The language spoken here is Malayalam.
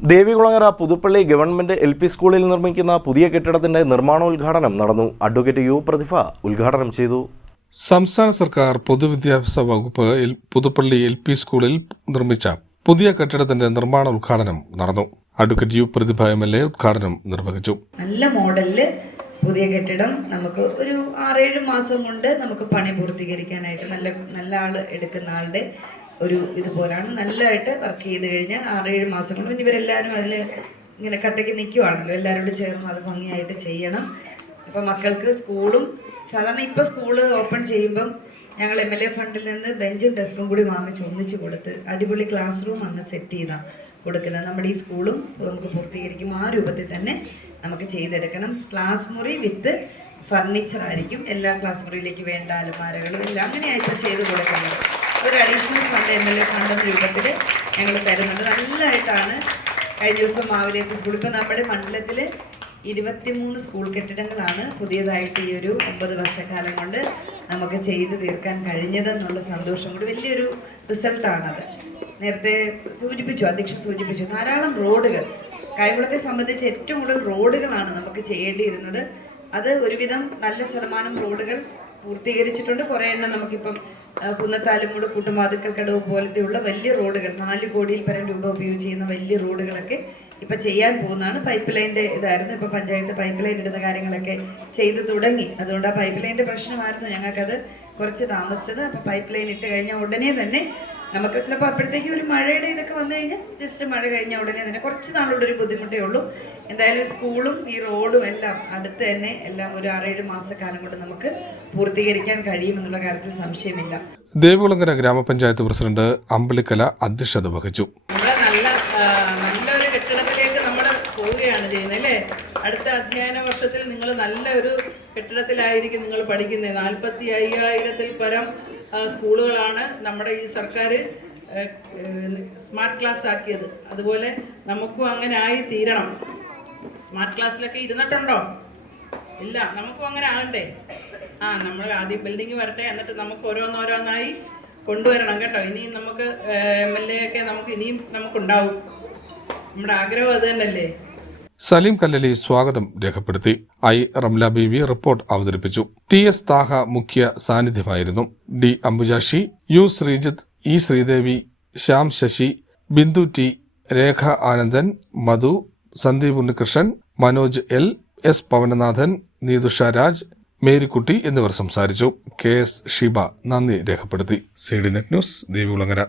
ദേവികുളങ്ങര പുതുപ്പള്ളി ഗവൺമെന്റ് LP സ്കൂളിൽ നിർമ്മിക്കുന്ന പുതിയ കെട്ടിടത്തിന്റെ നിർമ്മാണോദ്ഘാടനം നടന്നു. അഡ്വക്കേറ്റ് യു പ്രതിഭ ഉദ്ഘാടനം ചെയ്തു. സംസ്ഥാന സർക്കാർ പൊതുവിദ്യാഭ്യാസ വകുപ്പ് പുതുപ്പള്ളി LP സ്കൂളിൽ നിർമ്മിച്ച പുതിയ കെട്ടിടത്തിന്റെ നിർമ്മാണ ഉദ്ഘാടനം നടന്നു. അഡ്വക്കേറ്റ് യു പ്രതിഭ MLA ഉദ്ഘാടനം നിർവഹിച്ചു. നല്ല മോഡലില് പുതിയ കെട്ടിടം നമുക്ക് ഒരു 6-7 മാസം കൊണ്ട് നമുക്ക് പണി പൂർത്തീകരിക്കാനായിട്ട് നല്ല ആള് എടുക്കുന്ന ആളുടെ ഒരു ഇതുപോലാണ് നല്ലതായിട്ട് വർക്ക് ചെയ്ത് കഴിഞ്ഞാൽ 6-7 മാസം കൊണ്ട്. പിന്നെ ഇവരെല്ലാവരും അതിൽ ഇങ്ങനെ കട്ടയ്ക്ക് നിൽക്കുവാണല്ലോ, എല്ലാവരോടും ചേർന്ന് അത് ഭംഗിയായിട്ട് ചെയ്യണം. അപ്പോൾ മക്കൾക്ക് സ്കൂളും സാധാരണ ഇപ്പോൾ സ്കൂള് ഓപ്പൺ ചെയ്യുമ്പം ഞങ്ങൾ MLA ഫണ്ടിൽ നിന്ന് ബെഞ്ചും ഡെസ്കും കൂടി വാങ്ങിച്ച് ഒന്നിച്ച് കൊടുത്ത് അടിപൊളി ക്ലാസ് റൂം അങ്ങ് സെറ്റ് ചെയ്താണ് കൊടുക്കുന്നത്. നമ്മുടെ ഈ സ്കൂളും നമുക്ക് പൂർത്തീകരിക്കും ആ രൂപത്തിൽ തന്നെ നമുക്ക് ചെയ്തെടുക്കണം. ക്ലാസ് മുറി വിത്ത് ഫർണിച്ചർ ആയിരിക്കും. എല്ലാ ക്ലാസ് മുറിയിലേക്ക് വേണ്ട അലമാരകളും എല്ലാം അങ്ങനെയായിട്ട് ചെയ്ത് കൊടുക്കുന്നത്. ഒരു അഡീഷണൽ ഫണ്ട് MLA ഫണ്ട് എന്ന രൂപത്തിൽ ഞങ്ങൾ തരുന്നുണ്ട്. നല്ലതായിട്ടാണ് കഴിഞ്ഞ ദിവസം മാവിലേക്ക് സ്കൂൾ, ഇപ്പോൾ നമ്മുടെ മണ്ഡലത്തിൽ 23 സ്കൂൾ കെട്ടിടങ്ങളാണ് പുതിയതായിട്ട് ഈ ഒരു 9 വർഷക്കാലം കൊണ്ട് നമുക്ക് ചെയ്ത് തീർക്കാൻ കഴിഞ്ഞതെന്നുള്ള സന്തോഷം കൊണ്ട് വലിയൊരു റിസൾട്ടാണത്. നേരത്തെ അധ്യക്ഷൻ സൂചിപ്പിച്ചു, ധാരാളം റോഡുകൾ കായംകുളത്തെ സംബന്ധിച്ച് ഏറ്റവും കൂടുതൽ റോഡുകളാണ് നമുക്ക് ചെയ്യേണ്ടിയിരുന്നത്. അത് ഒരുവിധം നല്ല ശതമാനം റോഡുകൾ പൂർത്തീകരിച്ചിട്ടുണ്ട്. കുറേ എണ്ണം നമുക്കിപ്പം കുന്നത്താലുംകൂട് കൂട്ടുമാതുക്കൽക്കടവ് പോലത്തെയുള്ള വലിയ റോഡുകൾ 4 കോടിയിൽ പരം രൂപ ഉപയോഗിച്ച് ചെയ്യുന്ന വലിയ റോഡുകളൊക്കെ ഇപ്പം ചെയ്യാൻ പോകുന്നതാണ്. പൈപ്പ് ലൈൻ്റെ ഇതായിരുന്നു. ഇപ്പോൾ പഞ്ചായത്ത് പൈപ്പ് ലൈൻ ഇടുന്ന കാര്യങ്ങളൊക്കെ ചെയ്തു തുടങ്ങി. അതുകൊണ്ട് ആ പൈപ്പ് ലൈൻ്റെ പ്രശ്നമായിരുന്നു ഞങ്ങൾക്കത് കുറച്ച് താമസിച്ചത്. അപ്പോൾ പൈപ്പ് ലൈൻ ഇട്ട് കഴിഞ്ഞാൽ ഉടനെ തന്നെ നമുക്ക് ചിലപ്പോൾ അപ്പോഴത്തേക്കും ഒരു മഴയുടെ ഇതൊക്കെ വന്നു കഴിഞ്ഞാൽ ജസ്റ്റ് മഴ കഴിഞ്ഞാൽ ഉടനെ തന്നെ കുറച്ച് നാളുടെ ഒരു ബുദ്ധിമുട്ടേ ഉള്ളൂ. എന്തായാലും സ്കൂളും ഈ റോഡും എല്ലാം അടുത്ത് തന്നെ എല്ലാം ഒരു 6-7 മാസക്കാലം കൊണ്ട് നമുക്ക് പൂർത്തീകരിക്കാൻ കഴിയുമെന്നുള്ള കാര്യത്തിൽ സംശയമില്ല. ദേവികുളങ്ങര ഗ്രാമപഞ്ചായത്ത് പ്രസിഡന്റ് അമ്പിളിക്കല അധ്യക്ഷത വഹിച്ചു. നല്ലൊരു കെട്ടിടത്തിലേക്ക് നമ്മൾ പോവുകയാണ് ചെയ്യുന്നത് അല്ലേ? അടുത്ത അധ്യയന വർഷത്തിൽ നിങ്ങൾ നല്ലൊരു കെട്ടിടത്തിലായിരിക്കും നിങ്ങൾ പഠിക്കുന്നത്. 45,000-ൽ പരം സ്കൂളുകളാണ് നമ്മുടെ ഈ സർക്കാർ സ്മാർട്ട് ക്ലാസ് ആക്കിയത്. അതുപോലെ നമുക്കും അങ്ങനെ ആയി തീരണം. സ്മാർട്ട് ക്ലാസ്സിലൊക്കെ ഇരുന്നിട്ടുണ്ടോ? ഇല്ല, നമുക്കും അങ്ങനെ ആകണ്ടേ? നമ്മൾ ആദ്യം ബിൽഡിംഗ് വരട്ടെ, എന്നിട്ട് നമുക്ക് ഓരോന്നോരോന്നായി കൊണ്ടുവരണം കേട്ടോ. ഇനിയും നമുക്ക് MLA ഒക്കെ നമുക്ക് ഇനിയും നമുക്കുണ്ടാവും. നമ്മുടെ ആഗ്രഹം അത് തന്നെയല്ലേ? സലീം കല്ലലി സ്വാഗതം രേഖപ്പെടുത്തി. റംല ബീവി റിപ്പോർട്ട് അവതരിപ്പിച്ചു. TS താഹ മുഖ്യ സാന്നിധ്യമായിരുന്നു. D Ambujakshi, U Sreejith, E Sridevi, Shyam Sasi, Bindu T, രേഖ ആനന്ദൻ, മധു, സന്ദീപ് ഉണ്ണികൃഷ്ണൻ, മനോജ് L, S പവനനാഥൻ, നീതുഷ രാജ്, മേരിക്കുട്ടി എന്നിവർ സംസാരിച്ചു. KS ഷീബ നന്ദി രേഖപ്പെടുത്തി. CDNet news, Devikulangara.